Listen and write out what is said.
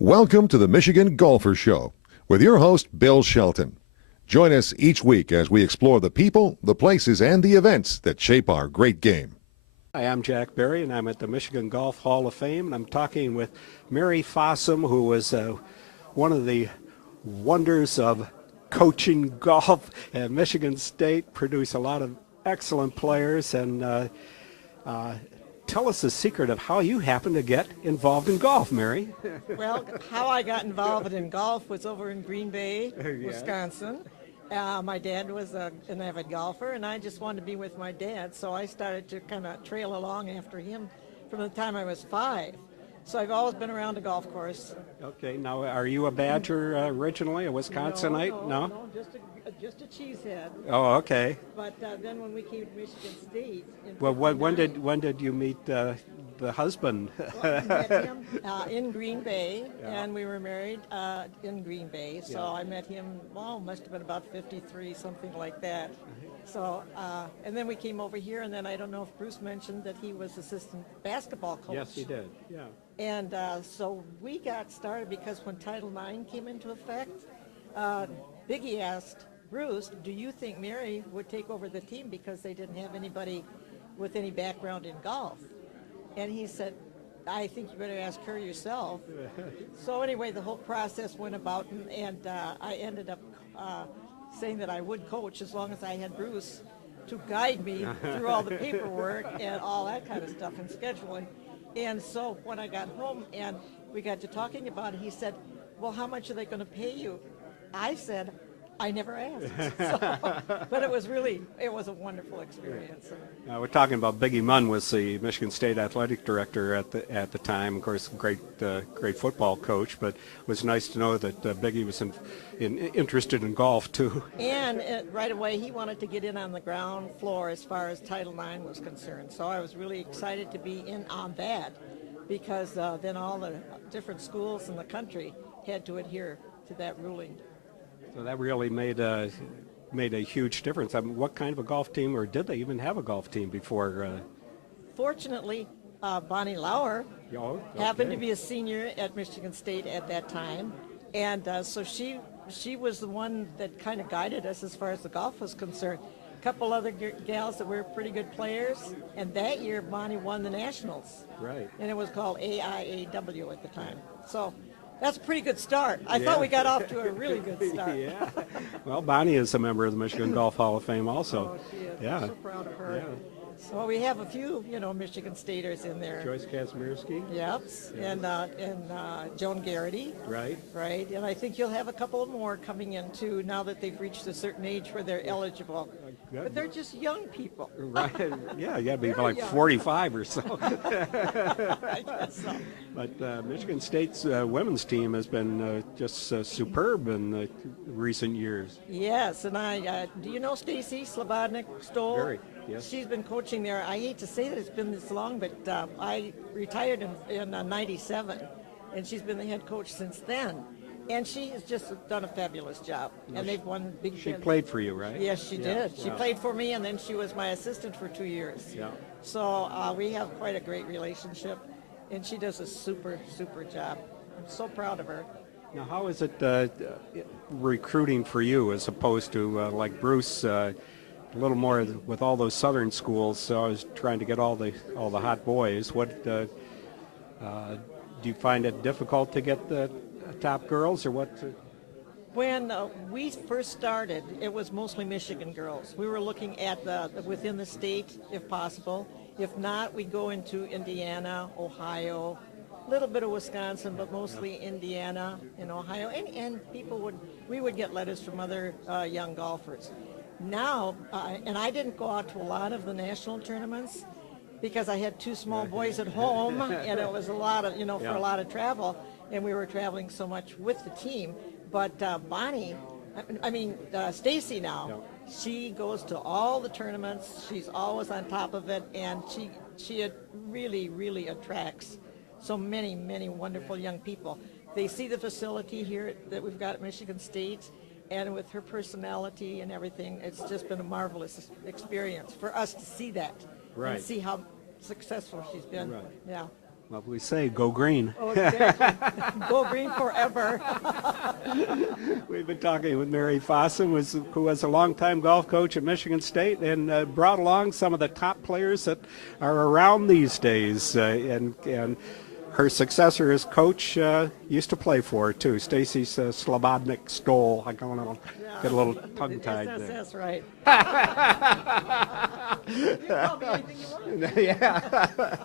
Welcome to the Michigan Golfer Show with your host, Bill Shelton. Join us each week as we explore the people, the places, and the events that shape our great game. Hi, I'm Jack Berry, and I'm at the Michigan Golf Hall of Fame, and I'm talking with Mary Fossum, who was one of the wonders of coaching golf at Michigan State, produced a lot of excellent players, and tell us the secret of how you happened to get involved in golf, Mary. Well, how I got involved in golf was over in Green Bay, Wisconsin. My dad was an avid golfer, and I just wanted to be with my dad, so I started to kind of trail along after him from the time I was 5. So I've always been around a golf course. Okay, now are you a Badger originally, a Wisconsinite? No, just a cheesehead. Oh, okay. But then when we came to Michigan State, Well, when did you meet the husband? well, I met him in Green Bay, and we were married in Green Bay. So I met him, must have been about 53, something like that. So, and then we came over here, and then I don't know if Bruce mentioned that he was assistant basketball coach. Yes, he did. Yeah. And so we got started because when Title IX came into effect, Biggie asked Bruce, do you think Mary would take over the team because they didn't have anybody with any background in golf? And he said, I think you better ask her yourself. So anyway, the whole process went about, and I ended up saying that I would coach as long as I had Bruce to guide me through all the paperwork and all that kind of stuff and scheduling. And so when I got home and we got to talking about it, he said, well, how much are they going to pay you? I said, I never asked. But it was a wonderful experience. We're talking about Biggie Munn was the Michigan State athletic director at the time. Of course, great football coach. But it was nice to know that Biggie was interested in golf too. And right away, he wanted to get in on the ground floor as far as Title IX was concerned. So I was really excited to be in on that because then all the different schools in the country had to adhere to that ruling. So that really made a huge difference. I mean, what kind of a golf team, or did they even have a golf team before? Fortunately, Bonnie Lauer happened to be a senior at Michigan State at that time, and so she was the one that kind of guided us as far as the golf was concerned. A couple other gals that were pretty good players, and that year Bonnie won the Nationals. Right. And it was called AIAW at the time. So that's a pretty good start. I thought we got off to a really good start. Yeah. Well, Bonnie is a member of the Michigan Golf Hall of Fame also. Oh, she is. Yeah. I'm so proud of her. Yeah. So we have a few, Michigan Staters in there. Joyce Kazimierski. Yep, and Joan Garrity. Right. Right, and I think you'll have a couple more coming in too now that they've reached a certain age where they're eligible. Good. But they're just young people. Right. Yeah, you got to be like young. 45 or so. I guess so. But Michigan State's women's team has been just superb in recent years. Yes, and do you know Stacy Slobodnik-Stoll? Very, yes. She's been coaching there. I hate to say that it's been this long, but I retired in 97, and she's been the head coach since then. And she has just done a fabulous job, and they've won Big She Ten. played for you, right? Yes, she did. She Yeah. played for me, and then she was my assistant for 2 years. Yeah. So we have quite a great relationship, and she does a super, super job. I'm so proud of her. Now, how is it recruiting for you as opposed to like Bruce? A little more with all those southern schools. So I was trying to get all the hot boys. What do you find it difficult to get the top girls, or what? When we first started, it was mostly Michigan girls. We were looking at within the state, if possible. If not, we go into Indiana, Ohio, a little bit of Wisconsin, but mostly Indiana and Ohio. And we would get letters from other young golfers. Now, and I didn't go out to a lot of the national tournaments because I had 2 small boys at home, and it was a lot of, for a lot of travel, and we were traveling so much with the team. But Stacy now, she goes to all the tournaments. She's always on top of it, and she really, really attracts so many, many wonderful young people. They see the facility here that we've got at Michigan State, and with her personality and everything, it's just been a marvelous experience for us to see that and see how successful she's been. Right. Yeah. What we say, go green. Oh, exactly. Go green forever. We've been talking with Mary Fossum, who was a longtime golf coach at Michigan State and brought along some of the top players that are around these days. And her successor as coach used to play for her, too. Stacy Slobodnik Stoll. I don't know. Get a little tongue-tied there. That's right. Yeah.